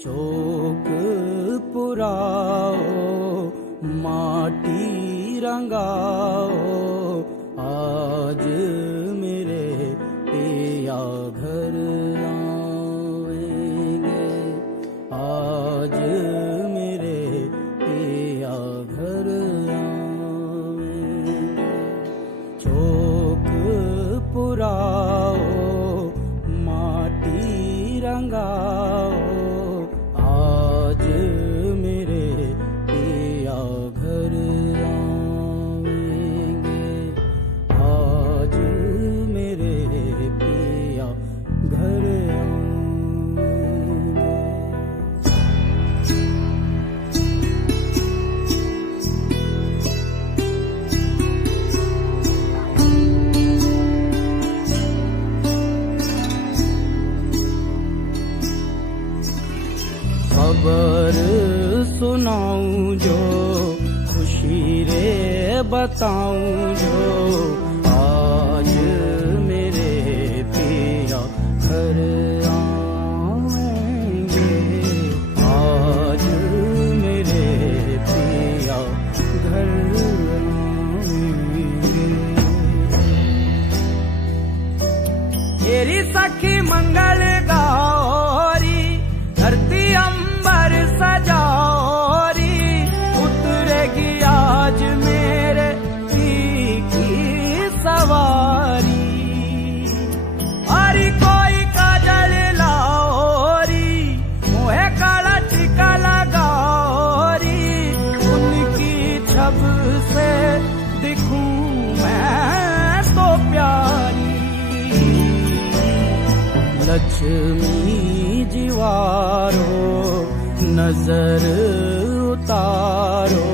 चौक पुराओ माटी रंगाओ, आज मेरे पिया घर आएंगे, आज मेरे पिया घर आएंगे। चौक पुराओ माटी रंगाओ, आज मेरे पिया घर आएंगे, आज मेरे पिया घर आएंगे। खबर सुनाऊं जो, खुशी रे बताऊं जो, आज मेरे पिया घर आएंगे, आज मेरे पिया घर आएंगे। तेरी सखी मंगल गौरी, धरती अंबर सजाओरी, उतरेगी आज मेरे पी की सवारी। अरे कोई काजल लाओरी, मुहे काला टीका लगाओरी, उनकी छब से दिखूं मैं तो प्यारी। लक्ष्मी जीवारो नजर उतारो,